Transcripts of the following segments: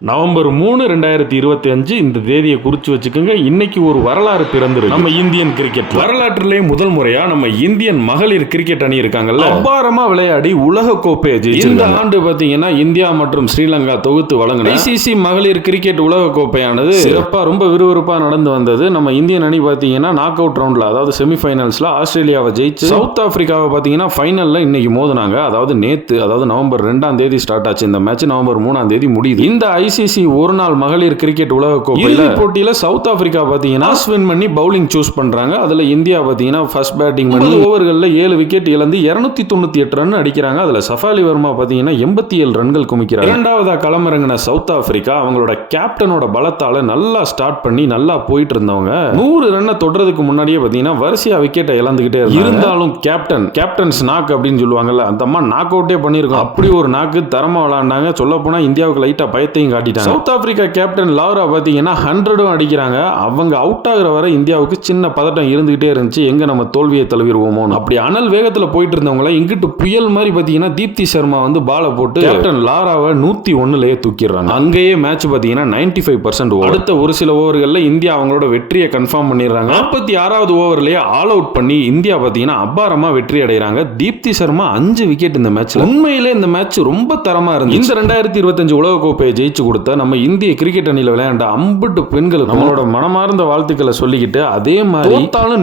November 3, 2025 இந்த தேதியை குறிச்சு வச்சுக்கோங்க. இன்னைக்கு ஒரு வரலாறு பிறந்திருக்கு நம்ம இந்தியன் கிரிக்கெட் வரலாற்றிலே முதல் முறையா நம்ம இந்தியன் மகளிர் கிரிக்கெட் அணி இருக்காங்கல்ல, அபாரமா விளையாடி உலக கோப்பையை ஜெயிச்சு. இந்த ஆண்டு பாத்தீங்கன்னா இந்தியா மற்றும் ஸ்ரீலங்கா தொகுத்து வழங்கின ஐசிசி மகளிர் கிரிக்கெட் உலக கோப்பையானது சிறப்பா ரொம்ப விறுவிறுப்பா நடந்து வந்தது. நம்ம இந்தியன் அணி பாத்தீங்கன்னா நாக் அவுட் ரவுண்ட்ல, அதாவது செமிஃபைனல்ஸ்ல ஆஸ்திரேலியாவை ஜெயிச்சு சவுத் ஆப்பிரிக்காவை பாத்தீங்கன்னா ஃபைனல்ல இன்னைக்கு மோதினாங்க. அதாவது நேத்து, அதாவது நவம்பர் 2ஆம் தேதி ஸ்டார்ட் ஆச்சு இந்த மேட்ச். நவம்பர் 3ஆம் தேதி முடியுது. இந்த ஐசிசி ஒரு நாள் மகளிர் கிரிக்கெட் உலக கோப்பையில போட்டியில சவுத் ஆப்பிரிக்கா பாத்தீங்கன்னா ஸ்வின் பண்ணி பவுலிங் சூஸ் பண்றாங்க. அதுல இந்தியா பாத்தீங்கன்னா ஃபர்ஸ்ட் பேட்டிங் பண்ணி ஓவர்கள்ல 7 விக்கெட் இழந்து 298 ரன் அடிக்கிறாங்க. அதுல சஃபாலி வர்மா பாத்தீங்கன்னா 87 ரன்கள் குமிக்கிறாங்க. இரண்டாவதா களமிறங்கின சவுத் ஆப்பிரிக்கா அவங்களோட கேப்டனோட பலத்தால நல்லா ஸ்டார்ட் பண்ணி நல்லா போயிட்டு இருந்தவங்க 100 ரன்னை தொடறதுக்கு முன்னாடியே பாத்தீங்கன்னா வரிசையா விக்கெட்டை இழந்துகிட்டே இருந்தாலும் கேப்டன்ஸ் நாக் அப்படின்னு சொல்லுவாங்கல்ல, அந்த அம்மா நாக் அவுட்டே பண்ணிருக்கோம். அப்படி ஒரு நாக்கு தரமா விளையாண்டாங்க. சொல்ல போனா இந்தியாவுக்கு லைட்டா பயத்தையும் காட்டிட்டாங்க. சவுத் ஆப்பிரிக்கா கேப்டன் லாரா பாத்தீங்கன்னா 100 அடிக்கிறாங்க. அவங்க அவுட் ஆகுற வரை இந்தியாவுக்கு சின்ன பதட்டம் இருந்துகிட்டே இருந்துச்சு, எங்க நம்ம தோல்வியை தழுவிடுவோமோ. அப்படி அனல் வேகத்துல போயிட்டு இருந்தவங்கள இங்கிட்டு புயல் மாதிரி பாத்தீங்கன்னா தீப்தி சர்மா வந்து பாலை போட்டு கேப்டன் லாராவை 101லயே தூக்கிடுறாங்க. அங்கேயே மேட்ச் பாத்தீங்கன்னா 95% அடுத்த ஒரு சில ஓவர்கள்ல இந்தியா அவங்களோட வெற்றியை கன்ஃபார்ம் பண்ணிடுறாங்க. 46வது ஓவர்லயே ஆல் அவுட் பண்ணி இந்தியா பாத்தீங்கன்னா அபாரமா வெற்றி அடைகிறாங்க. தீப்தி சர்மா 5 விக்கெட் இந்த மேட்ச்ல. உண்மையிலே இந்த மேட்ச் ரொம்ப தரமா இருந்துச்சு. இந்த 2025 உலக கோப்பையை ஜெயிச்சு கொடுத்த நம்ம இந்திய கிரிக்கெட் அணியில் விளையாண்ட அம்பட்டு பெண்களுக்கு நம்மளோட மனமார்ந்த வாழ்த்துக்களை சொல்லிக்கிட்டு, அதே மாதிரி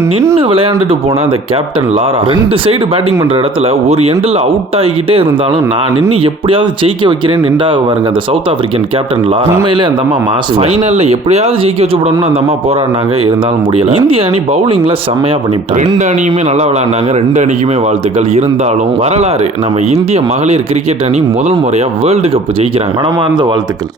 நின்று விளையாண்டுட்டு போன அந்த கேப்டன் லாரா 2 சைடு பேட்டிங் பண்ற இடத்துல ஒரு எண்டில் அவுட் ஆகிக்கிட்டே இருந்தாலும் நான் நின்று எப்படியாவது ஜெயிக்க வைக்கிறேன்னு நின்றாக பாருங்க அந்த சவுத் ஆப்பிரிக்கன் கேப்டன் லாரா. உண்மையிலே அந்த அம்மா மாசு. ஃபைனல்ல எப்படியாவது ஜெயிக்க வச்சு போடணும்னு அந்த அம்மா போராடினாங்க, இருந்தாலும் முடியல. இந்திய அணி பவுலிங்ல செம்மையா பண்ணிவிட்டாங்க. 2 அணியுமே நல்லா விளையாண்டாங்க. 2 அணிக்குமே வாழ்த்துக்கள். இருந்தாலும் வரலாறு, நம்ம இந்திய மகளிர் கிரிக்கெட் அணி முதல் முறையா வேர்ல்டு கப் ஜெயிக்கிறாங்க. மனமார்ந்த வாழ்த்துக்கள்.